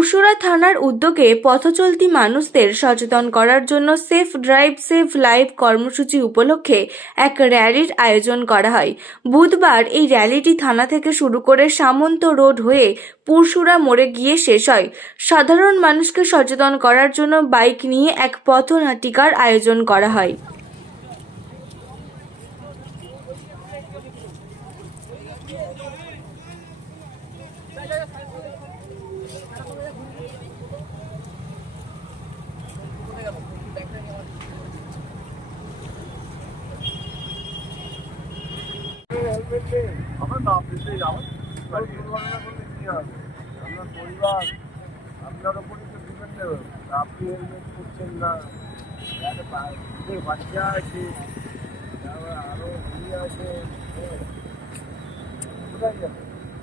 পুরসুরা থানার উদ্যোগে পথচলতি মানুষদের সচেতন করার জন্য সেফ ড্রাইভ সেভ লাইফ কর্মসূচি উপলক্ষে এক র্যালির আয়োজন করা হয়। বুধবার এই র্যালিটি থানা থেকে শুরু করে সামন্ত রোড হয়ে পুরসুরা মোড়ে গিয়ে শেষ হয়। সাধারণ মানুষকে সচেতন করার জন্য বাইক নিয়ে এক পথনাটিকার আয়োজন করা হয়। আমার নাম দিতে হবে আপনার পরিবার, আপনার ওপরই তো ডিপেন্ড আপনি হেলমেট করছেন না বাচ্চা আছে। আরও ইয়ে আছে। কোথায় যাবে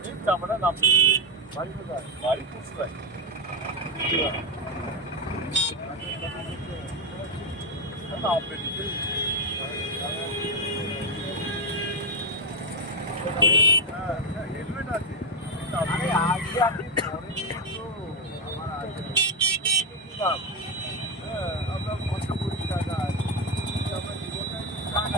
এই তো আমরা নাম বাড়ি কোথায়? বাড়ি কোথায় হেলমেট আছে আরে আজকে আপনি পরে তো আমার আছে দাম হ্যাঁ আপনার কত কোটি টাকা আছে আমার জীবনটা টাকা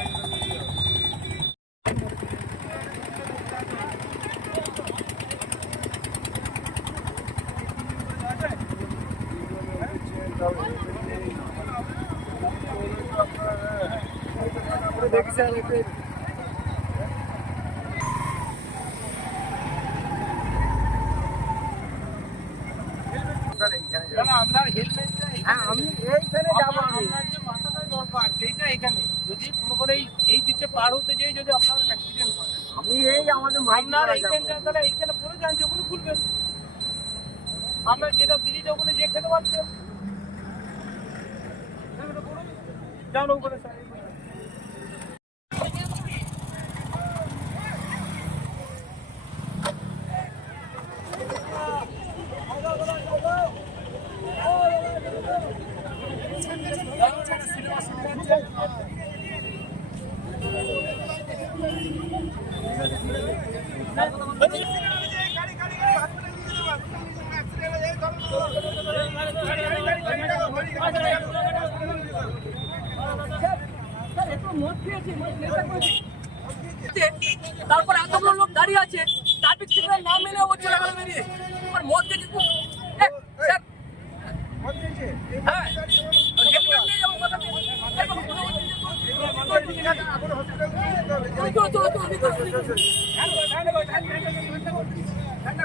দেখি স্যার একটু হ্যাঁ আমি এইখানে যাব আমি। যদি কোনো করে এই দিকে পার হতে যাই যদি আপনার অ্যাক্সিডেন্ট হয়। আমি এই আমাদের আপনার এইখানটা তাহলে এইখানে পড়ে যান যখন খুলবেন। আপনার যেটা ব্রিজ ওখানে যে খেতে যান ওখানে স্যার তারপর এতগুলো লোক দাঁড়িয়ে আছে ট্রাফিক সিগন্যাল না মেনে ও চলে গেল বেরিয়ে আর মদ দেখে হ্যাঁ,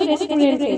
রেস্টুরেন্টে